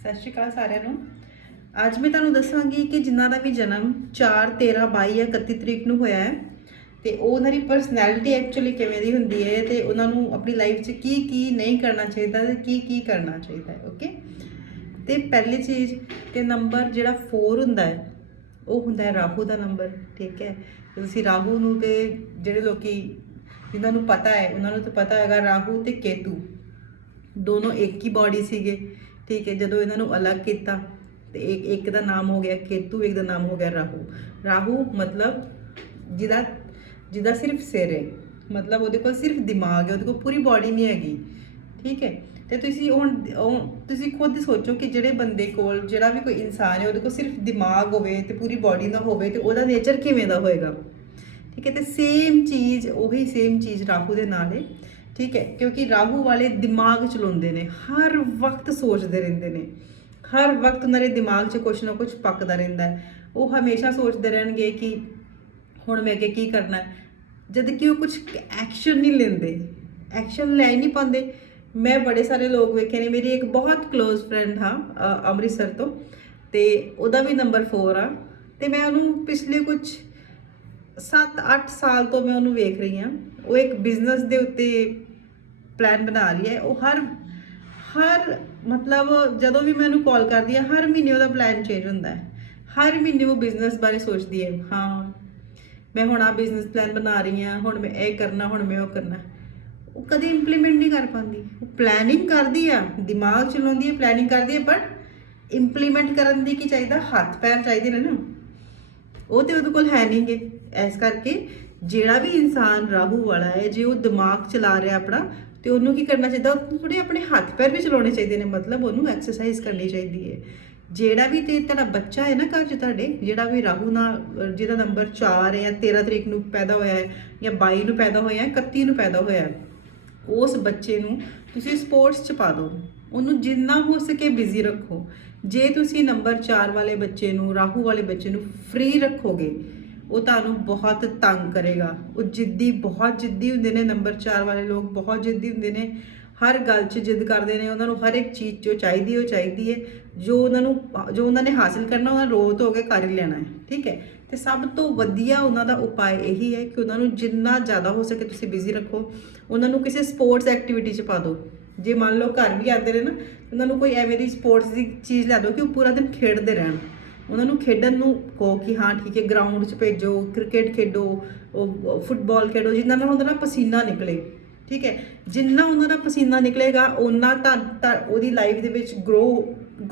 ਸਤਿ ਸ਼੍ਰੀ ਅਕਾਲ ਸਾਰਿਆਂ ਨੂੰ। ਅੱਜ ਮੈਂ ਤੁਹਾਨੂੰ ਦੱਸਾਂਗੀ ਕਿ ਜਿਨ੍ਹਾਂ ਦਾ ਵੀ ਜਨਮ 4 13 22 ਜਾਂ 31 ਤਰੀਕ ਨੂੰ ਹੋਇਆ ਹੈ, ਤੇ ਉਹ ਉਹਨਾਂ ਦੀ ਪਰਸਨੈਲਿਟੀ ਐਕਚੁਅਲੀ ਕਿਵੇਂ ਦੀ ਹੁੰਦੀ ਹੈ ਤੇ ਉਹਨਾਂ ਨੂੰ ਆਪਣੀ ਲਾਈਫ 'ਚ ਕੀ ਕੀ ਨਹੀਂ ਕਰਨਾ ਚਾਹੀਦਾ ਤੇ ਕੀ ਕੀ ਕਰਨਾ ਚਾਹੀਦਾ ਹੈ ਓਕੇ ਤੇ ਪਹਿਲੀ ਚੀਜ਼ ਕਿ ਨੰਬਰ ਜਿਹੜਾ 4 ਹੁੰਦਾ ਹੈ, ਉਹ ਹੁੰਦਾ ਹੈ ਰਾਹੂ ਦਾ ਨੰਬਰ ਠੀਕ ਹੈ? ਤੁਸੀਂ ਰਾਹੂ ਨੂੰ ਤੇ ਜਿਹੜੇ ਲੋਕੀ ਜਿਨ੍ਹਾਂ ਨੂੰ ਪਤਾ ਹੈ, ਉਹਨਾਂ ਨੂੰ ਤਾਂ ਪਤਾ ਹੈਗਾ ਰਾਹੂ ਤੇ ਕੇਤੂ। ਦੋਨੋਂ ਇੱਕ ਹੀ ਬਾਡੀ ਸੀਗੇ। ਠੀਕ ਹੈ, ਜਦੋਂ ਇਹਨਾਂ ਨੂੰ ਅਲੱਗ ਕੀਤਾ ਤੇ ਇੱਕ ਇੱਕ ਦਾ ਨਾਮ ਹੋ ਗਿਆ ਕੇਤੂ, ਇੱਕ ਦਾ ਨਾਮ ਹੋ ਗਿਆ ਰਾਹੂ। ਰਾਹੂ ਮਤਲਬ ਜਿਹਦਾ ਜਿਹਦਾ ਸਿਰਫ ਸਿਰ ਹੈ। ਮਤਲਬ ਉਹਦੇ ਕੋਲ ਸਿਰਫ ਦਿਮਾਗ ਹੈ, ਉਹਦੇ ਕੋਲ ਪੂਰੀ ਬਾਡੀ ਨਹੀਂ ਹੈਗੀ। ਠੀਕ ਹੈ, ਤੇ ਤੁਸੀਂ ਹੁਣ, ਉਹ ਤੁਸੀਂ ਖੁਦ ਸੋਚੋ ਕਿ ਜਿਹੜੇ ਬੰਦੇ ਕੋਲ ਜਿਹੜਾ ਵੀ ਕੋਈ ਇਨਸਾਨ ਹੈ, ਉਹਦੇ ਕੋਲ ਸਿਰਫ ਦਿਮਾਗ ਹੋਵੇ ਤੇ ਪੂਰੀ ਬਾਡੀ ਨਾ ਹੋਵੇ ਤੇ ਉਹਦਾ ਨੇਚਰ ਕਿਵੇਂ ਦਾ ਹੋਏਗਾ? ਠੀਕ ਹੈ, ਤੇ ਸੇਮ ਚੀਜ਼, ਉਹੀ ਸੇਮ ਚੀਜ਼ ਰਾਹੂ ਦੇ ਨਾਲ ਹੈ। ਠੀਕ ਹੈ, ਕਿਉਂਕਿ ਰਾਹੂ ਵਾਲੇ ਦਿਮਾਗ ਚਲਾਉਂਦੇ ਨੇ, ਹਰ ਵਕਤ ਸੋਚਦੇ ਰਹਿੰਦੇ ਨੇ, ਹਰ ਵਕਤ ਉਹਨਾਂ ਦੇ ਦਿਮਾਗ 'ਚ ਕੁਝ ਨਾ ਕੁਝ ਪੱਕਦਾ ਰਹਿੰਦਾ ਹੈ। ਉਹ ਹਮੇਸ਼ਾ ਸੋਚਦੇ ਰਹਿਣਗੇ ਕਿ ਹੁਣ ਮੈਂ ਅੱਗੇ ਕੀ ਕਰਨਾ ਜਦ ਕਿ ਉਹ ਕੁਝ ਐਕਸ਼ਨ ਨਹੀਂ ਲੈਂਦੇ ਐਕਸ਼ਨ ਲੈ ਨਹੀਂ ਪਾਉਂਦੇ। ਮੈਂ ਬੜੇ ਸਾਰੇ ਲੋਕ ਵੇਖੇ ਨੇ, ਮੇਰੀ ਇੱਕ ਬਹੁਤ ਕਲੋਜ਼ ਫਰੈਂਡ ਹਾਂ ਅੰਮ੍ਰਿਤਸਰ ਤੋਂ, ਤੇ ਉਹਦਾ ਵੀ ਨੰਬਰ 4 ਆ, ਤੇ ਮੈਂ ਉਹਨੂੰ ਪਿਛਲੇ ਕੁਝ 7-8 ਸਾਲ ਤੋਂ ਮੈਂ ਉਹਨੂੰ ਵੇਖ ਰਹੀ ਹਾਂ। ਉਹ ਇੱਕ ਬਿਜ਼ਨਸ ਦੇ ਉੱਤੇ ਪਲਾਨ ਬਣਾ ਰਹੀ ਹੈ। ਉਹ ਹਰ ਹਰ ਮਤਲਬ ਜਦੋਂ ਵੀ ਮੈਂ ਉਹਨੂੰ ਕਾਲ ਕਰਦੀ ਹਾਂ, ਹਰ ਮਹੀਨੇ ਉਹਦਾ ਪਲਾਨ ਚੇਂਜ ਹੁੰਦਾ ਹੈ। ਹਰ ਮਹੀਨੇ ਉਹ ਬਿਜ਼ਨਸ ਬਾਰੇ ਸੋਚਦੀ ਹੈ, ਹਾਂ, ਮੈਂ ਹੁਣ ਆ ਬਿਜ਼ਨਸ ਪਲਾਨ ਬਣਾ ਰਹੀ ਹਾਂ, ਹੁਣ ਮੈਂ ਇਹ ਕਰਨਾ, ਹੁਣ ਮੈਂ ਉਹ ਕਰਨਾ। ਉਹ ਕਦੇ ਇੰਪਲੀਮੈਂਟ ਨਹੀਂ ਕਰ ਪਾਉਂਦੀ। ਉਹ ਪਲੈਨਿੰਗ ਕਰਦੀ ਆ, ਦਿਮਾਗ ਚਲਾਉਂਦੀ ਹੈ ਪਲੈਨਿੰਗ ਕਰਦੀ ਹੈ ਪਰ ਇੰਪਲੀਮੈਂਟ ਕਰਨ ਦੀ ਕੀ ਚਾਹੀਦਾ? ਹੱਥ ਪੈਰ ਚਾਹੀਦੇ ਨੇ ਨਾ। ਉਹ ਤੇ ਉਹਦੇ ਕੋਲ ਹੈ ਨਹੀਂਗੇ ਇਸ ਕਰਕੇ ਜਿਹੜਾ ਵੀ ਇਨਸਾਨ ਰਾਹੂ ਵਾਲਾ ਹੈ, ਜੇ ਉਹ ਦਿਮਾਗ ਚਲਾ ਰਿਹਾ ਆਪਣਾ, ਤੇ ਉਹਨੂੰ ਕੀ ਕਰਨਾ ਚਾਹੀਦਾ? ਉਹਨੂੰ ਥੋੜੇ ਆਪਣੇ ਹੱਥ ਪੈਰ ਵੀ ਚਲਾਉਣੇ ਚਾਹੀਦੇ ਨੇ, ਮਤਲਬ ਉਹਨੂੰ ਐਕਸਰਸਾਈਜ਼ ਕਰਨੀ ਚਾਹੀਦੀ ਹੈ। ਜਿਹੜਾ ਵੀ ਤੇ ਤੁਹਾਡਾ ਬੱਚਾ ਹੈ ਨਾ ਘਰ 'ਚ ਤੁਹਾਡੇ, ਜਿਹੜਾ ਵੀ ਰਾਹੂ ਨਾਲ ਅਹ ਜਿਹਦਾ ਨੰਬਰ 4 ਹੈ ਜਾਂ 13 ਤਰੀਕ ਨੂੰ ਪੈਦਾ ਹੋਇਆ ਹੈ, ਜਾਂ 22 ਨੂੰ ਪੈਦਾ ਹੋਇਆ ਹੈ 31 ਨੂੰ ਪੈਦਾ ਹੋਇਆ ਹੈ, ਉਸ ਬੱਚੇ ਨੂੰ ਤੁਸੀਂ ਸਪੋਰਟਸ 'ਚ ਪਾ ਦਿਓ। ਉਹਨੂੰ ਜਿੰਨਾ ਹੋ ਸਕੇ ਬਿਜ਼ੀ ਰੱਖੋ। ਜੇ ਤੁਸੀਂ ਨੰਬਰ 4 ਵਾਲੇ ਬੱਚੇ ਨੂੰ, ਰਾਹੂ ਵਾਲੇ ਬੱਚੇ ਨੂੰ ਫ੍ਰੀ ਰੱਖੋਗੇ ਉਹ ਤੁਹਾਨੂੰ ਬਹੁਤ ਤੰਗ ਕਰੇਗਾ। ਉਹ ਜਿੱਦੀ, ਬਹੁਤ ਜਿੱਦੀ ਹੁੰਦੇ ਨੇ ਨੰਬਰ 4 ਵਾਲੇ ਲੋਕ, ਬਹੁਤ ਜਿੱਦੀ ਹੁੰਦੇ ਨੇ। ਹਰ ਗੱਲ 'ਚ ਜਿੱਦ ਕਰਦੇ ਨੇ, ਉਹਨਾਂ ਨੂੰ ਹਰ ਇੱਕ ਚੀਜ਼ ਜੋ ਚਾਹੀਦੀ, ਉਹ ਚਾਹੀਦੀ ਹੈ ਜੋ ਉਹਨਾਂ ਨੂੰ, ਜੋ ਉਹਨਾਂ ਨੇ ਹਾਸਿਲ ਕਰਨਾ, ਉਹਨਾਂ ਰੋਤ ਹੋ ਕੇ ਕਰ ਹੀ ਲੈਣਾ ਹੈ ਠੀਕ ਹੈ ਤੇ ਸਭ ਤੋਂ ਵਧੀਆ ਉਹਨਾਂ ਦਾ ਉਪਾਅ ਇਹੀ ਹੈ ਕਿ ਉਹਨਾਂ ਨੂੰ ਜਿੰਨਾ ਜ਼ਿਆਦਾ ਹੋ ਸਕੇ ਤੁਸੀਂ ਬਿਜ਼ੀ ਰੱਖੋ। ਉਹਨਾਂ ਨੂੰ ਕਿਸੇ ਸਪੋਰਟਸ ਐਕਟੀਵਿਟੀ 'ਚ ਪਾ ਦਿਓ ਜੇ ਮੰਨ ਲਓ ਘਰ ਵੀ ਆਉਂਦੇ ਨੇ ਨਾ, ਉਹਨਾਂ ਨੂੰ ਕੋਈ ਐਵੇਂ ਦੀ ਸਪੋਰਟਸ ਦੀ ਚੀਜ਼ ਲੈ ਦਿਓ ਕਿ ਉਹ ਪੂਰਾ ਦਿਨ ਖੇਡਦੇ ਰਹਿਣ। ਉਹਨਾਂ ਨੂੰ ਖੇਡਣ ਨੂੰ ਕਹੋ ਕਿ ਹਾਂ ਠੀਕ ਹੈ ਗਰਾਊਂਡ 'ਚ ਭੇਜੋ ਕ੍ਰਿਕਟ ਖੇਡੋ ਉਹ ਫੁੱਟਬਾਲ ਖੇਡੋ ਜਿੰਨਾਂ ਨਾਲ ਉਹਨਾਂ ਦਾ ਪਸੀਨਾ ਨਿਕਲੇ ਠੀਕ ਹੈ। ਜਿੰਨਾ ਉਹਨਾਂ ਦਾ ਪਸੀਨਾ ਨਿਕਲੇਗਾ ਉਹਨਾਂ ਤਾਂ ਤਾਂ ਉਹਦੀ ਲਾਈਫ ਦੇ ਵਿੱਚ ਗਰੋ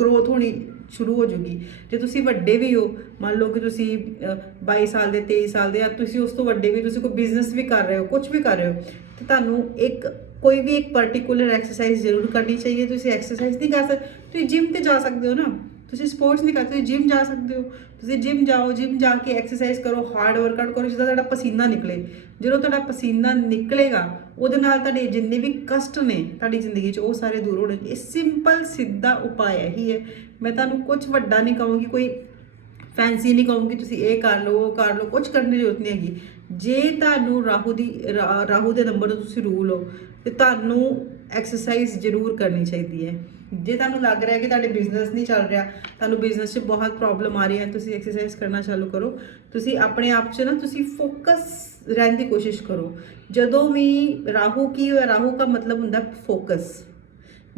ਗਰੋਥ ਹੋਣੀ ਸ਼ੁਰੂ ਹੋ ਜੂਗੀ। ਜੇ ਤੁਸੀਂ ਵੱਡੇ ਵੀ ਹੋ ਮੰਨ ਲਓ ਕਿ ਤੁਸੀਂ ਅ, 22 ਸਾਲ ਦੇ 23 ਸਾਲ ਦੇ ਆ ਤੁਸੀਂ ਉਸ ਤੋਂ ਵੱਡੇ ਵੀ ਤੁਸੀਂ ਕੋਈ ਬਿਜ਼ਨਸ ਵੀ ਕਰ ਰਹੇ ਹੋ ਕੁਝ ਵੀ ਕਰ ਰਹੇ ਹੋ ਤੇ ਤੁਹਾਨੂੰ ਇੱਕ ਕੋਈ ਵੀ ਇੱਕ ਪਾਰਟਿਕੂਲਰ ਐਕਸਰਸਾਈਜ਼ ਜ਼ਰੂਰ ਕਰਨੀ ਚਾਹੀਏ ਤੁਸੀਂ ਐਕਸਰਸਾਈਜ਼ ਨਹੀਂ ਕਰ ਸਕਦੇ ਤੁਸੀਂ ਜਿਮ ਤੇ ਜਾ ਸਕਦੇ ਹੋ ਨਾ। ਤੁਸੀਂ ਸਪੋਰਟਸ ਨਹੀਂ ਕਰ ਤੁਸੀਂ ਜਿਮ ਜਾ ਸਕਦੇ ਹੋ। ਤੁਸੀਂ ਜਿਮ ਜਾਓ ਜਿਮ ਜਾ ਕੇ ਐਕਸਰਸਾਈਜ਼ ਕਰੋ ਹਾਰਡ ਵਰਕਆਊਟ ਕਰੋ, ਜਿੱਦਾਂ ਤੁਹਾਡਾ ਪਸੀਨਾ ਨਿਕਲੇ। ਜਦੋਂ ਤੁਹਾਡਾ ਪਸੀਨਾ ਨਿਕਲੇਗਾ, ਉਹਦੇ ਨਾਲ ਤੁਹਾਡੇ ਜਿੰਨੇ ਵੀ ਕਸ਼ਟ ਨੇ ਤੁਹਾਡੀ ਜ਼ਿੰਦਗੀ 'ਚ, ਉਹ ਸਾਰੇ ਦੂਰ ਹੋਣਗੇ ਇਹ ਸਿੰਪਲ ਸਿੱਧਾ ਉਪਾਅ ਇਹੀ ਹੈ। ਮੈਂ ਤੁਹਾਨੂੰ ਕੁਝ ਵੱਡਾ ਨਹੀਂ ਕਹੂੰਗੀ, ਕੋਈ ਫੈਂਸੀ ਨਹੀਂ ਕਹੂੰਗੀ, ਤੁਸੀਂ ਇਹ ਕਰ ਲਓ, ਉਹ ਕਰ ਲਓ ਕੁਝ ਕਰਨ ਦੀ ਜ਼ਰੂਰਤ ਨਹੀਂ ਹੈਗੀ। ਜੇ ਤੁਹਾਨੂੰ ਰਾਹੂ ਦੀ ਰਾਹੂ ਦੇ ਨੰਬਰ ਤੋਂ ਤੁਸੀਂ ਰੂਲ ਹੋ, ਤੇ ਤੁਹਾਨੂੰ ਐਕਸਰਸਾਈਜ਼ ਜ਼ਰੂਰ ਕਰਨੀ ਚਾਹੀਦੀ ਹੈ। ਜੇ ਤੁਹਾਨੂੰ ਲੱਗ ਰਿਹਾ ਕਿ ਤੁਹਾਡੇ ਬਿਜ਼ਨਸ ਨਹੀਂ ਚੱਲ ਰਿਹਾ, ਤੁਹਾਨੂੰ ਬਿਜ਼ਨਸ 'ਚ ਬਹੁਤ ਪ੍ਰੋਬਲਮ ਆ ਰਹੀ ਹੈ, ਤੁਸੀਂ ਐਕਸਰਸਾਈਜ਼ ਕਰਨਾ ਚਾਲੂ ਕਰੋ। ਤੁਸੀਂ ਆਪਣੇ ਆਪ 'ਚ ਨਾ ਤੁਸੀਂ ਫੋਕਸ ਰਹਿਣ ਦੀ ਕੋਸ਼ਿਸ਼ ਕਰੋ। ਜਦੋਂ ਵੀ ਰਾਹੂ ਕੀ ਹੋਇਆ, ਰਾਹੂ ਦਾ ਮਤਲਬ ਹੁੰਦਾ ਫੋਕਸ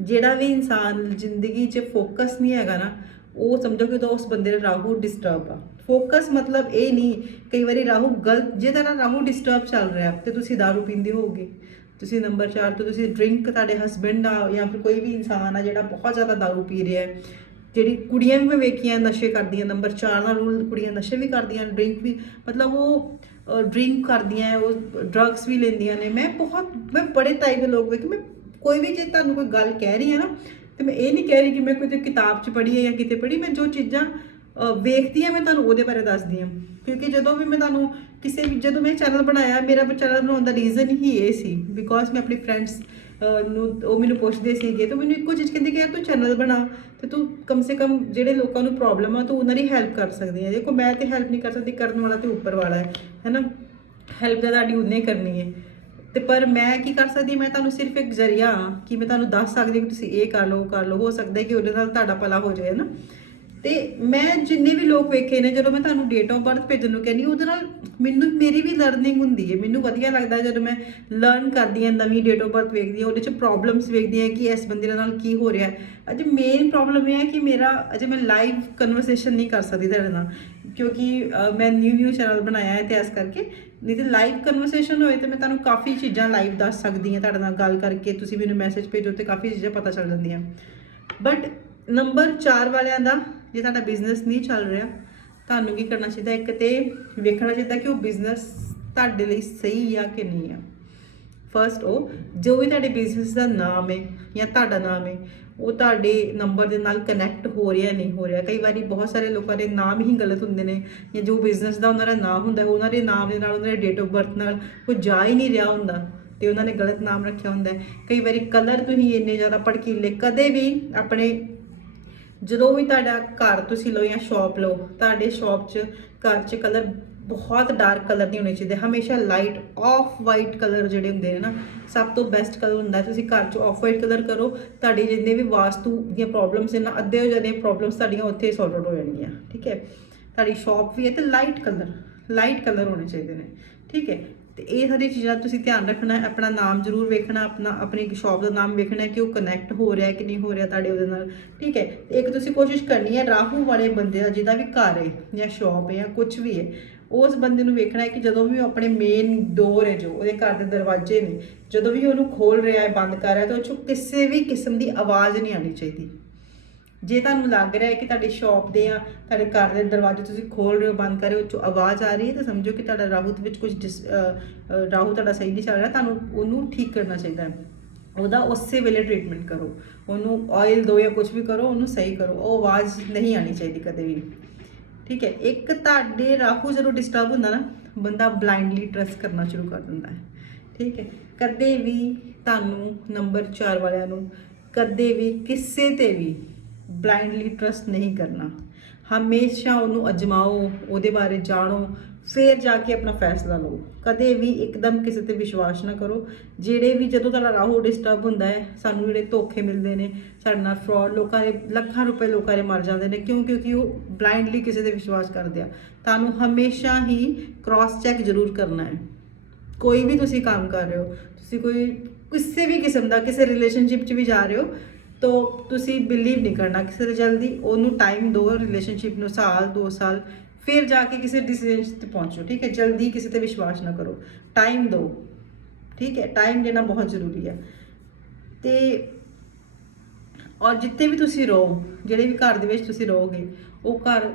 ਜਿਹੜਾ ਵੀ ਇਨਸਾਨ ਜ਼ਿੰਦਗੀ 'ਚ ਫੋਕਸ ਨਹੀਂ ਹੈਗਾ ਨਾ, ਉਹ ਸਮਝੋ ਕਿ ਉਹਦਾ ਉਸ ਬੰਦੇ ਦਾ ਰਾਹੂ ਡਿਸਟਰਬ ਆ। ਫੋਕਸ ਮਤਲਬ ਇਹ ਨਹੀਂ, ਕਈ ਵਾਰੀ ਰਾਹੂ ਗਲਤ ਜੇ ਤੁਹਾਡਾ ਰਾਹੂ ਡਿਸਟਰਬ ਚੱਲ ਰਿਹਾ, ਤੇ ਤੁਸੀਂ दारू ਪੀਂਦੇ ਹੋਗੇ ਤੁਸੀਂ ਨੰਬਰ 4 ਤੋਂ ਤੁਸੀਂ ਡਰਿੰਕ ਤੁਹਾਡੇ ਹਸਬੰਡ ਆ ਜਾਂ ਫਿਰ ਕੋਈ ਵੀ ਇਨਸਾਨ ਆ ਜਿਹੜਾ ਬਹੁਤ ਜ਼ਿਆਦਾ दारू ਪੀ ਰਿਹਾ ਹੈ, ਜਿਹੜੀ ਕੁੜੀਆਂ ਵੀ ਮੈਂ ਵੇਖੀਆਂ ਨਸ਼ੇ ਕਰਦੀਆਂ, ਨੰਬਰ 4 ਨਾਲ ਰੂਲ ਕੁੜੀਆਂ ਨਸ਼ੇ ਵੀ ਕਰਦੀਆਂ ਡਰਿੰਕ ਵੀ ਮਤਲਬ ਉਹ ਡਰਿੰਕ ਕਰਦੀਆਂ ਉਹ ਡਰੱਗਸ ਵੀ ਲੈਂਦੀਆਂ ਨੇ। ਮੈਂ ਬਹੁਤ, ਮੈਂ ਬੜੇ ਟਾਈਪ ਦੇ ਲੋਕ ਵੇਖੇ, ਮੈਂ ਕੋਈ ਵੀ ਜੇ ਤੁਹਾਨੂੰ ਕੋਈ ਗੱਲ ਕਹਿ ਰਹੀ ਹੈ ਨਾ, ਤੇ ਮੈਂ ਇਹ ਨਹੀਂ ਕਹਿ ਰਹੀ ਕਿ ਮੈਂ ਕੋਈ ਕਿਤਾਬ 'ਚ ਪੜ੍ਹੀ ਹੈ ਜਾਂ ਕਿਤੇ ਪੜ੍ਹੀ, ਮੈਂ ਜੋ ਚੀਜ਼ਾਂ ਵੇਖਦੀ ਹਾਂ ਮੈਂ ਤੁਹਾਨੂੰ ਉਹਦੇ ਬਾਰੇ ਦੱਸਦੀ ਹਾਂ। ਕਿਉਂਕਿ ਜਦੋਂ ਵੀ ਮੈਂ ਤੁਹਾਨੂੰ ਕਿਸੇ ਵੀ ਜਦੋਂ ਮੈਂ ਚੈਨਲ ਬਣਾਇਆ, ਮੇਰਾ ਚੈਨਲ ਬਣਾਉਣ ਦਾ ਰੀਜ਼ਨ ਹੀ ਇਹ ਸੀ। ਬਿਕੋਜ਼ ਮੈਂ ਆਪਣੀ ਫਰੈਂਡਸ ਨੂੰ ਉਹ ਮੈਨੂੰ ਪੁੱਛਦੇ ਸੀਗੇ, ਤਾਂ ਮੈਨੂੰ ਇੱਕੋ ਚੀਜ਼ ਕਹਿੰਦੇ ਕਿ ਯਾਰ ਤੂੰ ਚੈਨਲ ਬਣਾ, ਤੇ ਤੂੰ ਕਮ ਸੇ ਕਮ ਜਿਹੜੇ ਲੋਕਾਂ ਨੂੰ ਪ੍ਰੋਬਲਮ ਆ, ਤੂੰ ਉਹਨਾਂ ਦੀ ਹੈਲਪ ਕਰ ਸਕਦੀ ਹੈ। ਦੇਖੋ, ਮੈਂ ਤੇ ਹੈਲਪ ਨਹੀਂ ਕਰ ਸਕਦੀ, ਕਰਨ ਵਾਲਾ ਤੇ ਉੱਪਰ ਵਾਲਾ ਹੈ, ਹੈਨਾ? ਹੈਲਪ ਤਾਂ ਤੁਹਾਡੀ ਉਹਨੇ ਕਰਨੀ ਹੈ। ਤੇ ਪਰ ਮੈਂ ਕੀ ਕਰ ਸਕਦੀ, ਮੈਂ ਤੁਹਾਨੂੰ ਸਿਰਫ ਇੱਕ ਜ਼ਰੀਆ ਹਾਂ ਕਿ ਮੈਂ ਤੁਹਾਨੂੰ ਦੱਸ ਸਕਦੀ ਕਿ ਤੁਸੀਂ ਇਹ ਕਰ ਲਓ, ਉਹ ਕਰ ਲਓ, ਹੋ ਸਕਦਾ ਕਿ ਉਹਦੇ ਨਾਲ ਤੁਹਾਡਾ ਭਲਾ ਹੋ ਜਾਏ ਨਾ ਤੇ ਮੈਂ ਜਿੰਨੇ ਵੀ ਲੋਕ ਵੇਖੇ ਨੇ, ਜਦੋਂ ਮੈਂ ਤੁਹਾਨੂੰ ਡੇਟ ਆਫ ਬਰਥ ਭੇਜਣ ਨੂੰ ਕਹਿੰਦੀ ਉਹਦੇ ਨਾਲ ਮੈਨੂੰ, ਮੇਰੀ ਵੀ ਲਰਨਿੰਗ ਹੁੰਦੀ ਹੈ। ਮੈਨੂੰ ਵਧੀਆ ਲੱਗਦਾ ਜਦੋਂ ਮੈਂ ਲਰਨ ਕਰਦੀ ਹਾਂ, ਨਵੀਂ ਡੇਟ ਆਫ ਬਰਥ ਵੇਖਦੀ ਹਾਂ, ਉਹਦੇ ਚ ਪ੍ਰੋਬਲਮਸ ਵੇਖਦੀ ਹਾਂ ਕਿ ਇਸ ਬੰਦੇ ਦੇ ਨਾਲ ਕੀ ਹੋ ਰਿਹਾ ਹੈ। ਅਜੇ ਮੇਨ ਪ੍ਰੋਬਲਮ ਇਹ ਹੈ ਕਿ ਮੇਰਾ, ਅਜੇ ਮੈਂ ਲਾਈਵ ਕਨਵਰਸੇਸ਼ਨ ਨਹੀਂ ਕਰ ਸਕਦੀ ਤੁਹਾਡੇ ਨਾਲ, ਕਿਉਂਕਿ ਮੈਂ ਨਿਊ ਨਿਊ ਚੈਨਲ ਬਣਾਇਆ ਹੈ ਤੇ ਇਸ ਕਰਕੇ ਨਹੀਂ ਤੇ ਲਾਈਵ ਕਨਵਰਸੇਸ਼ਨ ਹੋਏ ਤੇ ਮੈਂ ਤੁਹਾਨੂੰ ਕਾਫੀ ਚੀਜ਼ਾਂ ਲਾਈਵ ਦੱਸ ਸਕਦੀ ਹਾਂ ਤੁਹਾਡੇ ਨਾਲ ਗੱਲ ਕਰਕੇ, ਤੁਸੀਂ ਮੈਨੂੰ ਮੈਸੇਜ ਭੇਜੋ ਤੇ ਕਾਫੀ ਚੀਜ਼ਾਂ ਪਤਾ ਚੱਲ ਜਾਂਦੀਆਂ। ਬਟ ਨੰਬਰ 4 ਵਾਲਿਆਂ ਦਾ ਜੇ ਤੁਹਾਡਾ ਬਿਜ਼ਨਸ ਨਹੀਂ ਚੱਲ ਰਿਹਾ, ਤੁਹਾਨੂੰ ਕੀ ਕਰਨਾ ਚਾਹੀਦਾ? ਇੱਕ ਤੇ ਵੇਖਣਾ ਚਾਹੀਦਾ ਕਿ ਉਹ ਬਿਜ਼ਨਸ ਤੁਹਾਡੇ ਲਈ ਸਹੀ ਆ ਕਿ ਨਹੀਂ ਆ। ਫਰਸਟ ਉਹ, ਜੋ ਵੀ ਤੁਹਾਡੇ ਬਿਜ਼ਨਸ ਦਾ ਨਾਮ ਹੈ ਜਾਂ ਤੁਹਾਡਾ ਨਾਮ ਹੈ, ਉਹ ਤੁਹਾਡੇ ਨੰਬਰ ਦੇ ਨਾਲ ਕਨੈਕਟ ਹੋ ਰਿਹਾ ਨਹੀਂ ਹੋ ਰਿਹਾ। ਕਈ ਵਾਰੀ ਬਹੁਤ ਸਾਰੇ ਲੋਕਾਂ ਦੇ ਨਾਮ ਹੀ ਗਲਤ ਹੁੰਦੇ ਨੇ ਜਾਂ ਜੋ ਬਿਜ਼ਨਸ ਦਾ ਉਹਨਾਂ ਦਾ ਨਾਮ ਹੁੰਦਾ, ਉਹਨਾਂ ਦੇ ਨਾਮ ਦੇ ਨਾਲ, ਉਹਨਾਂ ਦੇ ਡੇਟ ਆਫ ਬਰਥ ਨਾਲ ਕੋਈ ਜਾ ਹੀ ਨਹੀਂ ਰਿਹਾ ਹੁੰਦਾ ਤੇ ਉਹਨਾਂ ਨੇ ਗਲਤ ਨਾਮ ਰੱਖਿਆ ਹੁੰਦਾ। ਕਈ ਵਾਰੀ ਕਲਰ ਤੁਸੀਂ ਇੰਨੇ ਜ਼ਿਆਦਾ ਭੜਕੀਲੇ, ਕਦੇ ਵੀ ਆਪਣੇ ਜਦੋਂ ਵੀ ਤੁਹਾਡਾ ਘਰ ਤੁਸੀਂ ਲਓ ਜਾਂ ਸ਼ਾਪ ਲਓ, ਤੁਹਾਡੇ ਸ਼ਾਪ 'ਚ ਘਰ 'ਚ ਕਲਰ ਬਹੁਤ ਡਾਰਕ ਕਲਰ ਨਹੀਂ ਹੋਣੇ ਚਾਹੀਦੇ। ਹਮੇਸ਼ਾ ਲਾਈਟ ਆਫ ਵਾਈਟ ਕਲਰ ਜਿਹੜੇ ਹੁੰਦੇ ਨੇ ਨਾ, ਸਭ ਤੋਂ ਬੈਸਟ ਕਲਰ ਹੁੰਦਾ ਤੁਸੀਂ ਘਰ 'ਚ ਆਫ ਵਾਈਟ ਕਲਰ ਕਰੋ, ਤੁਹਾਡੀ ਜਿੰਨੇ ਵੀ ਵਾਸਤੂ ਦੀਆਂ ਪ੍ਰੋਬਲਮਸ ਨੇ ਨਾ, ਅੱਧੇ ਹੋ ਜਾਂਦੇ ਪ੍ਰੋਬਲਮਸ ਤੁਹਾਡੀਆਂ ਉੱਥੇ ਸੌਰਟ ਆਊਟ ਹੋ ਜਾਣਗੀਆਂ, ਠੀਕ ਹੈ? ਤੁਹਾਡੀ ਸ਼ਾਪ ਵੀ ਹੈ ਤੇ ਲਾਈਟ ਕਲਰ ਲਾਈਟ ਕਲਰ ਹੋਣੇ ਚਾਹੀਦੇ ਨੇ, ਠੀਕ ਹੈ? ਤੇ ਇਹ ਸਾਰੀ ਚੀਜ਼ਾਂ ਤੁਸੀਂ ਧਿਆਨ ਰੱਖਣਾ ਹੈ, ਆਪਣਾ ਨਾਮ ਜ਼ਰੂਰ ਵੇਖਣਾ, ਆਪਣਾ, ਆਪਣੀ ਸ਼ਾਪ ਦਾ ਨਾਮ ਵੇਖਣਾ ਕਿ ਉਹ ਕਨੈਕਟ ਹੋ ਰਿਹਾ ਕਿ ਨਹੀਂ ਹੋ ਰਿਹਾ ਤੁਹਾਡੇ ਉਹਦੇ ਨਾਲ। ਠੀਕ ਹੈ ਇੱਕ ਤੁਸੀਂ ਕੋਸ਼ਿਸ਼ ਕਰਨੀ ਹੈ ਰਾਹੂ ਵਾਲੇ ਬੰਦੇ ਦਾ, ਜਿਹਦਾ ਵੀ ਘਰ ਹੈ ਜਾਂ ਸ਼ਾਪ ਹੈ ਜਾਂ ਕੁਝ ਵੀ ਹੈ, ਉਸ ਬੰਦੇ ਨੂੰ ਵੇਖਣਾ ਹੈ ਕਿ ਜਦੋਂ ਵੀ ਉਹ ਆਪਣੇ ਮੇਨ ਡੋਰ ਹੈ ਜੋ, ਉਹਦੇ ਘਰ ਦੇ ਦਰਵਾਜ਼ੇ ਨੇ, ਜਦੋਂ ਵੀ ਉਹਨੂੰ ਖੋਲ ਰਿਹਾ ਹੈ, ਬੰਦ ਕਰ ਰਿਹਾ ਤਾਂ ਉਹ ਚੋਂ ਕਿਸੇ ਵੀ ਕਿਸਮ ਦੀ ਆਵਾਜ਼ ਨਹੀਂ ਆਣੀ ਚਾਹੀਦੀ। ਜੇ ਤੁਹਾਨੂੰ ਲੱਗ ਰਿਹਾ ਹੈ ਕਿ ਤੁਹਾਡੀ ਸ਼ਾਪ ਦੇ ਆ ਤੁਹਾਡੇ ਘਰ ਦੇ ਦਰਵਾਜ਼ੇ ਤੁਸੀਂ ਖੋਲ ਰਹੇ ਹੋ, ਬੰਦ ਕਰ ਰਹੇ ਹੋ ਉਹ 'ਚੋਂ ਆਵਾਜ਼ ਆ ਰਹੀ ਹੈ, ਤਾਂ ਸਮਝੋ ਕਿ ਤੁਹਾਡਾ ਰਾਹੂ ਦੇ ਵਿੱਚ ਕੁਝ ਡਿਸ- ਰਾਹੂ ਤੁਹਾਡਾ ਸਹੀ ਨਹੀਂ ਚੱਲ ਰਿਹਾ, ਤੁਹਾਨੂੰ ਉਹਨੂੰ ਠੀਕ ਕਰਨਾ ਚਾਹੀਦਾ ਹੈ। ਉਹਦਾ ਉਸੇ ਵੇਲੇ ਟ੍ਰੀਟਮੈਂਟ ਕਰੋ। ਉਹਨੂੰ ਆਇਲ ਦਿਓ ਜਾਂ ਕੁਝ ਵੀ ਕਰੋ, ਉਹਨੂੰ ਸਹੀ ਕਰੋ। ਉਹ ਆਵਾਜ਼ ਨਹੀਂ ਆਣੀ ਚਾਹੀਦੀ ਕਦੇ ਵੀ। ਠੀਕ ਹੈ, ਇੱਕ ਤੁਹਾਡੇ ਰਾਹੂ ਜਦੋਂ ਡਿਸਟਰਬ ਹੁੰਦਾ ਨਾ, ਬੰਦਾ ਬਲਾਈਂਡਲੀ ਟਰਸਟ ਕਰਨਾ ਸ਼ੁਰੂ ਕਰ ਦਿੰਦਾ ਹੈ। ਠੀਕ ਹੈ, ਕਦੇ ਵੀ ਤੁਹਾਨੂੰ ਨੰਬਰ 4 ਵਾਲਿਆਂ ਨੂੰ, ਕਦੇ ਵੀ ਕਿਸੇ ਤੇ ਵੀ ਬਲਾਈਂਡਲੀ ਟਰਸਟ ਨਹੀਂ ਕਰਨਾ। ਹਮੇਸ਼ਾ ਉਹਨੂੰ ਅਜਮਾਓ, ਉਹਦੇ ਬਾਰੇ ਜਾਣੋ, ਫਿਰ ਜਾ ਕੇ ਆਪਣਾ ਫੈਸਲਾ ਲਓ। ਕਦੇ ਵੀ ਇੱਕਦਮ ਕਿਸੇ ਤੇ ਵਿਸ਼ਵਾਸ ਨਾ ਕਰੋ। ਜਿਹੜੇ ਵੀ ਜਦੋਂ ਤੁਹਾਡਾ ਰਾਹੂ ਡਿਸਟਰਬ ਹੁੰਦਾ ਹੈ, ਸਾਨੂੰ ਜਿਹੜੇ ਧੋਖੇ ਮਿਲਦੇ ਨੇ, ਸਾਡੇ ਨਾਲ ਫਰਾਡ ਲੋਕਾਂ ਦੇ, ਲੱਖਾਂ ਰੁਪਏ ਲੋਕਾਂ ਦੇ ਮਰ ਜਾਂਦੇ ਨੇ, ਕਿਉਂ? ਕਿਉਂਕਿ ਉਹ ਬਲਾਈਂਡਲੀ ਕਿਸੇ ਤੇ ਵਿਸ਼ਵਾਸ ਕਰਦੇ ਆ। ਤੁਹਾਨੂੰ ਹਮੇਸ਼ਾ ਹੀ ਕ੍ਰਾਸ ਚੈੱਕ ਜ਼ਰੂਰ ਕਰਨਾ ਹੈ। ਕੋਈ ਵੀ ਤੁਸੀਂ ਕੰਮ ਕਰ ਰਹੇ ਹੋ, ਤੁਸੀਂ ਕੋਈ, ਕਿਸੇ ਵੀ ਕਿਸਮ ਦਾ, ਕਿਸੇ ਰਿਲੇਸ਼ਨਸ਼ਿਪ 'ਚ ਵੀ ਜਾ ਰਹੇ ਹੋ ਤੋ ਤੁਸੀਂ ਬਿਲੀਵ ਨਹੀਂ ਕਰਨਾ ਕਿਸੇ ਤੇ ਜਲਦੀ, ਉਹਨੂੰ ਟਾਈਮ ਦਿਓ ਰਿਲੇਸ਼ਨਸ਼ਿਪ ਨੂੰ ਸਾਲ 2 ਸਾਲ, ਫਿਰ ਜਾ ਕੇ ਕਿਸੇ ਡਿਸੀਜਨ ਤੇ ਪਹੁੰਚੋ, ਠੀਕ ਹੈ? ਜਲਦੀ ਕਿਸੇ ਤੇ ਵਿਸ਼ਵਾਸ ਨਾ ਕਰੋ। ਟਾਈਮ ਦਿਓ ਠੀਕ ਹੈ? ਟਾਈਮ ਦੇਣਾ ਬਹੁਤ ਜ਼ਰੂਰੀ ਹੈ। ਤੇ ਔਰ ਜਿੱਥੇ ਵੀ ਤੁਸੀਂ ਰਹੋ, ਜਿਹੜੇ ਵੀ ਘਰ ਦੇ ਵਿੱਚ ਤੁਸੀਂ ਰਹੋਗੇ, ਉਹ ਘਰ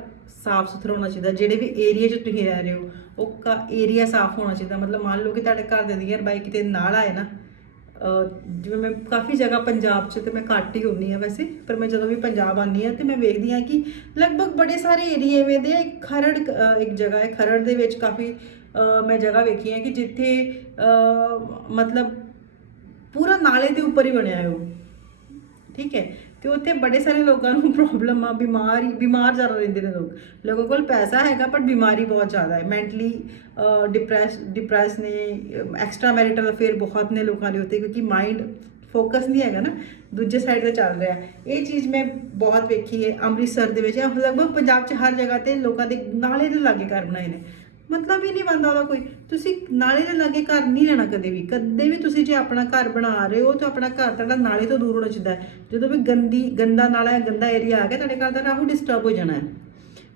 ਸਾਫ਼ ਸੁਥਰਾ ਹੋਣਾ ਚਾਹੀਦਾ। ਜਿਹੜੇ ਵੀ ਏਰੀਆ 'ਚ ਤੁਸੀਂ ਰਹਿ ਰਹੇ ਹੋ, ਉਹ ਏਰੀਆ ਸਾਫ਼ ਹੋਣਾ ਚਾਹੀਦਾ। ਮਤਲਬ ਮੰਨ ਲਓ ਕਿ ਤੁਹਾਡੇ ਘਰ ਦੇ ਨੀਅਰ ਬਾਈ ਕਿਤੇ ਨਾਲ ਆਏ ਨਾ ਜਿਵੇਂ ਮੈਂ ਕਾਫੀ ਜਗ੍ਹਾ ਪੰਜਾਬ 'ਚ ਤੇ ਮੈਂ ਘੱਟ ਹੀ ਹੁੰਨੀ ਆ ਵੈਸੇ, ਪਰ ਮੈਂ ਜਦੋਂ ਵੀ ਪੰਜਾਬ ਆਉਂਦੀ ਆ ਤੇ ਮੈਂ ਵੇਖਦੀ ਆ ਕਿ ਲਗਭਗ ਬੜੇ ਸਾਰੇ ਏਰੀਏ ਐਵੇਂ ਦੇ ਆ। ਖਰੜ ਇੱਕ ਜਗ੍ਹਾ ਹੈ, ਖਰੜ ਦੇ ਵਿੱਚ ਕਾਫੀ ਮੈਂ ਜਗ੍ਹਾ ਵੇਖੀ ਹੈ ਕਿ ਜਿੱਥੇ ਮਤਲਬ ਪੂਰਾ ਨਾਲੇ ਦੇ ਉੱਪਰ ਹੀ ਬਣਿਆ ਹੈ ਉਹ ਠੀਕ ਹੈ? ਤੇ ਉੱਥੇ ਬੜੇ ਸਾਰੇ ਲੋਕਾਂ ਨੂੰ ਪ੍ਰੋਬਲਮ ਆ, ਬਿਮਾਰੀ ਬਿਮਾਰ ਜ਼ਿਆਦਾ ਰਹਿੰਦੇ ਨੇ ਲੋਕ। ਲੋਕਾਂ ਕੋਲ ਪੈਸਾ ਹੈਗਾ ਪਰ ਬਿਮਾਰੀ ਬਹੁਤ ਜ਼ਿਆਦਾ ਹੈ। ਮੈਂਟਲੀ ਡਿਪਰੈਸ ਡਿਪਰੈਸ ਨੇ ਐਕਸਟਰਾ ਮੈਰਿਟਲ ਅਫੇਅਰ ਬਹੁਤ ਨੇ ਲੋਕਾਂ ਦੇ ਉੱਤੇ, ਕਿਉਂਕਿ ਮਾਈਂਡ ਫੋਕਸ ਨਹੀਂ ਹੈਗਾ ਨਾ, ਦੂਜੇ ਸਾਈਡ ਤੇ ਚੱਲ ਰਿਹਾ ਇਹ ਚੀਜ਼ ਮੈਂ ਬਹੁਤ ਵੇਖੀ ਹੈ, ਅੰਮ੍ਰਿਤਸਰ ਦੇ ਵਿੱਚ। ਲਗਭਗ ਪੰਜਾਬ 'ਚ ਹਰ ਜਗ੍ਹਾ ਤੇ ਲੋਕਾਂ ਦੇ ਨਾਲੇ ਦੇ ਲਾਗੇ ਘਰ ਬਣਾਏ ਨੇ। ਮਤਲਬ ਹੀ ਨਹੀਂ ਬਣਦਾ ਉਹਦਾ ਕੋਈ। ਤੁਸੀਂ ਨਾਲੇ ਦੇ ਲਾਗੇ ਘਰ ਨਹੀਂ ਲੈਣਾ ਕਦੇ ਵੀ। ਕਦੇ ਵੀ ਤੁਸੀਂ ਜੇ ਆਪਣਾ ਘਰ ਬਣਾ ਰਹੇ ਹੋ ਤਾਂ ਆਪਣਾ ਘਰ ਤੁਹਾਡਾ ਨਾਲੇ ਤੋਂ ਦੂਰ ਹੋਣਾ ਚਾਹੀਦਾ ਹੈ। ਜਦੋਂ ਵੀ ਗੰਦੀ ਗੰਦਾ ਨਾਲਾ ਹੈ ਗੰਦਾ ਏਰੀਆ ਆ ਗਿਆ ਤੁਹਾਡੇ ਘਰ ਦਾ ਰਾਹੂ ਡਿਸਟਰਬ ਹੋ ਜਾਣਾ ਹੈ।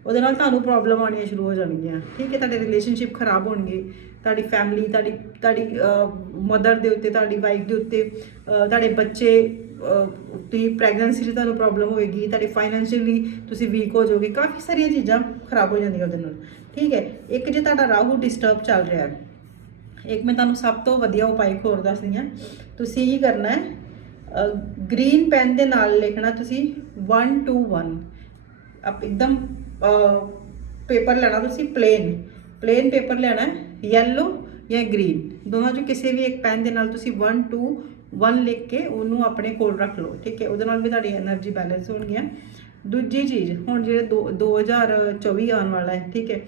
ਉਹਦੇ ਨਾਲ ਤੁਹਾਨੂੰ ਪ੍ਰੋਬਲਮ ਆਉਣੀਆਂ ਸ਼ੁਰੂ ਹੋ ਜਾਣਗੀਆਂ। ਠੀਕ ਹੈ ਤੁਹਾਡੇ ਰਿਲੇਸ਼ਨਸ਼ਿਪ ਖਰਾਬ ਹੋਣਗੇ। ਤੁਹਾਡੀ ਫੈਮਿਲੀ ਤੁਹਾਡੀ ਤੁਹਾਡੀ ਮਦਰ ਦੇ ਉੱਤੇ ਤੁਹਾਡੀ ਵਾਈਫ ਦੇ ਉੱਤੇ ਅਹ, ਤੁਹਾਡੇ ਬੱਚੇ ਅਹ, ਤੁਸੀਂ ਪ੍ਰੈਗਨੈਂਸੀ 'ਚ ਤੁਹਾਨੂੰ ਪ੍ਰੋਬਲਮ ਹੋਏਗੀ ਤੁਹਾਡੇ ਫਾਈਨੈਂਸ਼ੀਅਲੀ ਤੁਸੀਂ ਵੀਕ ਹੋ ਜਾਓਗੇ। ਕਾਫੀ ਸਾਰੀਆਂ ਚੀਜ਼ਾਂ ਖਰਾਬ ਹੋ ਜਾਂਦੀਆਂ ਉਹਦੇ ਨਾਲ। ਠੀਕ ਹੈ, ਇੱਕ ਜੇ ਤੁਹਾਡਾ ਰਾਹੂ ਡਿਸਟਰਬ ਚੱਲ ਰਿਹਾ ਹੈ, ਇੱਕ ਮੈਂ ਤੁਹਾਨੂੰ ਸਭ ਤੋਂ ਵਧੀਆ ਉਪਾਅ ਹੋਰ ਦੱਸਦੀ ਹਾਂ। ਤੁਸੀਂ ਇਹ ਕਰਨਾ ਹੈ ਗ੍ਰੀਨ ਪੈਨ ਦੇ ਨਾਲ ਲਿਖਣਾ ਤੁਸੀਂ 1 2 1 ਆਪ ਇੱਕਦਮ ਪੇਪਰ ਲੈਣਾ ਤੁਸੀਂ ਪਲੇਨ ਪਲੇਨ ਪੇਪਰ ਲੈਣਾ ਹੈ, yellow ਜਾਂ ਗ੍ਰੀਨ ਦੋਨਾਂ ਚੋਂ ਕਿਸੇ ਵੀ ਇੱਕ ਪੈਨ ਦੇ ਨਾਲ ਤੁਸੀਂ 1 2 1 ਲਿਖ ਕੇ ਉਹਨੂੰ ਆਪਣੇ ਕੋਲ ਰੱਖ ਲਓ, ਠੀਕ ਹੈ, ਉਹਦੇ ਨਾਲ ਵੀ ਤੁਹਾਡੀ એનર્ਜੀ ਬੈਲੈਂਸ ਹੋਣਗੀਆਂ। ਦੂਜੀ ਚੀਜ਼, ਹੁਣ ਜਿਹੜੇ 2024 ਆਉਣ ਵਾਲਾ ਹੈ, ਠੀਕ ਹੈ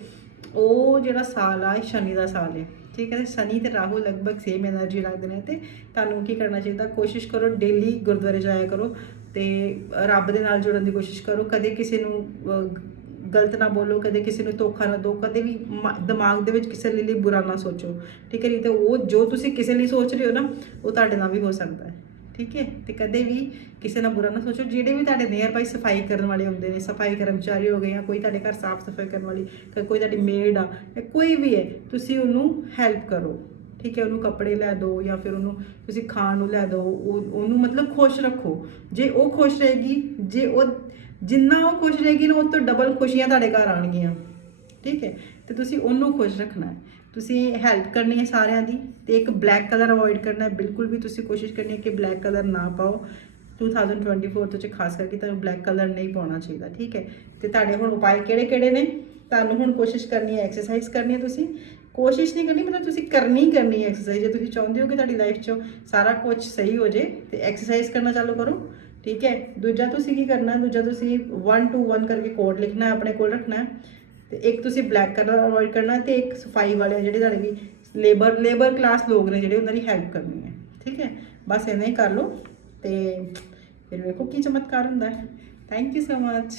ਉਹ ਜਿਹੜਾ ਸਾਲ ਆ ਸ਼ਨੀ ਦਾ ਸਾਲ ਹੈ ਠੀਕ ਹੈ ਸਨੀ ਤੇ ਰਾਹੂ ਲਗਭਗ ਸੇਮ એનર્ਜੀ ਲੱਗਦੇ ਨੇ ਤੇ ਤੁਹਾਨੂੰ ਕੀ ਕਰਨਾ ਚਾਹੀਦਾ? ਕੋਸ਼ਿਸ਼ ਕਰੋ ਡੇਲੀ ਗੁਰਦੁਆਰੇ ਜਾਇਆ ਕਰੋ ਤੇ ਰੱਬ ਦੇ ਨਾਲ ਜੁੜਨ ਦੀ ਕੋਸ਼ਿਸ਼ ਕਰੋ। ਕਦੇ ਕਿਸੇ ਨੂੰ ਗਲਤ ਨਾ ਬੋਲੋ, ਕਦੇ ਕਿਸੇ ਨੂੰ ਧੋਖਾ ਨਾ ਦਿਓ, ਕਦੇ ਵੀ ਦਿਮਾਗ ਦੇ ਵਿੱਚ ਕਿਸੇ ਲਈ ਬੁਰਾ ਨਾ ਸੋਚੋ। ਠੀਕ ਹੈ ਨਹੀਂ ਤੇ ਉਹ ਜੋ ਤੁਸੀਂ ਕਿਸੇ ਲਈ ਸੋਚ ਰਹੇ ਹੋ ਨਾ, ਉਹ ਤੁਹਾਡੇ ਨਾਲ ਵੀ ਹੋ ਸਕਦਾ ਹੈ। ਠੀਕ ਹੈ? ਤੇ ਕਦੇ ਵੀ ਕਿਸੇ ਨਾਲ ਬੁਰਾ ਨਾ ਸੋਚੋ। ਜਿਹੜੇ ਵੀ ਤੁਹਾਡੇ ਨੀਅਰ ਬਾਈ ਸਫ਼ਾਈ ਕਰਨ ਵਾਲੇ ਹੁੰਦੇ ਨੇ, ਸਫ਼ਾਈ ਕਰਮਚਾਰੀ ਹੋ ਗਏ ਜਾਂ ਕੋਈ ਤੁਹਾਡੇ ਘਰ ਸਾਫ਼ ਸਫ਼ਾਈ ਕਰਨ ਵਾਲੀ, ਕੋਈ ਤੁਹਾਡੀ ਮੇਡ ਆ, ਜਾਂ ਕੋਈ ਵੀ ਹੈ, ਤੁਸੀਂ ਉਹਨੂੰ ਹੈਲਪ ਕਰੋ। ਠੀਕ ਹੈ? ਉਹਨੂੰ ਕੱਪੜੇ ਲੈ ਦਿਓ ਜਾਂ ਫਿਰ ਉਹਨੂੰ ਤੁਸੀਂ ਖਾਣ ਨੂੰ ਲੈ ਦਿਓ ਉਹਨੂੰ ਮਤਲਬ ਖੁਸ਼ ਰੱਖੋ। ਜੇ ਉਹ ਖੁਸ਼ ਰਹੇਗੀ, ਜੇ ਉਹ, ਜਿੰਨਾ ਉਹ ਖੁਸ਼ ਰਹੇਗੀ ਨਾ, ਉਹ ਤੋਂ ਡਬਲ ਖੁਸ਼ੀਆਂ ਤੁਹਾਡੇ ਘਰ ਆਣਗੀਆਂ ਠੀਕ ਹੈ? ਤੇ ਤੁਸੀਂ ਉਹਨੂੰ ਖੁਸ਼ ਰੱਖਣਾ ਹੈ। ਤੁਸੀਂ ਹੈਲਪ ਕਰਨੀ ਹੈ ਸਾਰਿਆਂ ਦੀ ਤੇ ਇੱਕ ਬਲੈਕ ਕਲਰ ਅਵੋਇਡ ਕਰਨਾ ਹੈ। ਬਿਲਕੁਲ ਵੀ ਤੁਸੀਂ ਕੋਸ਼ਿਸ਼ ਕਰਨੀ ਹੈ ਕਿ ਬਲੈਕ ਕਲਰ ਨਾ ਪਾਓ। 2024 ਤੋਂ ਚ ਖਾਸ ਕਰਕੇ ਤੁਹਾਨੂੰ ਬਲੈਕ ਕਲਰ ਨਹੀਂ ਪਾਉਣਾ ਚਾਹੀਦਾ, ਠੀਕ ਹੈ? ਤੇ ਤੁਹਾਡੇ ਹੁਣ ਉਪਾਅ ਕਿਹੜੇ ਕਿਹੜੇ ਨੇ? ਤੁਹਾਨੂੰ ਹੁਣ ਕੋਸ਼ਿਸ਼ ਕਰਨੀ ਹੈ ਐਕਸਰਸਾਈਜ਼ ਕਰਨੀ ਹੈ ਤੁਸੀਂ। ਕੋਸ਼ਿਸ਼ ਨਹੀਂ ਕਰਨੀ, ਮਤਲਬ ਤੁਸੀਂ ਕਰਨੀ ਕਰਨੀ ਹੈ ਐਕਸਰਸਾਈਜ਼ ਜੇ ਤੁਸੀਂ ਚਾਹੁੰਦੇ ਹੋ ਕਿ ਤੁਹਾਡੀ ਲਾਈਫ 'ਚ ਸਾਰਾ ਕੁਝ ਸਹੀ ਹੋ ਜੇ, ਤੇ ਐਕਸਰਸਾਈਜ਼ ਕਰਨਾ ਚਾਲੂ ਕਰੋ, ਠੀਕ ਹੈ? ਦੂਜਾ ਤੁਸੀਂ ਕੀ ਕਰਨਾ? ਦੂਜਾ ਤੁਸੀਂ 1 ਟੂ 1 ਕਰਕੇ ਕੋਡ ਲਿਖਣਾ ਹੈ, ਆਪਣੇ ਕੋਲ ਰੱਖਣਾ ਹੈ। ਤੇ ਇੱਕ ਤੁਸੀਂ ਬਲੈਕ ਕਲਰ ਅਵੋਇਡ ਕਰਨਾ ਤੇ ਇੱਕ ਸਫ਼ਾਈ ਵਾਲੇ ਆ ਜਿਹੜੇ ਤੁਹਾਡੇ ਵੀ ਲੇਬਰ ਲੇਬਰ ਕਲਾਸ ਲੋਕ ਨੇ ਜਿਹੜੇ ਉਹਨਾਂ ਦੀ ਹੈਲਪ ਕਰਨੀ ਹੈ, ਠੀਕ ਹੈ? ਬਸ ਇੰਨਾ ਹੀ ਕਰ ਲਓ ਤੇ ਫਿਰ ਵੇਖੋ ਕੀ ਚਮਤਕਾਰ ਹੁੰਦਾ ਹੈ। Thank you so much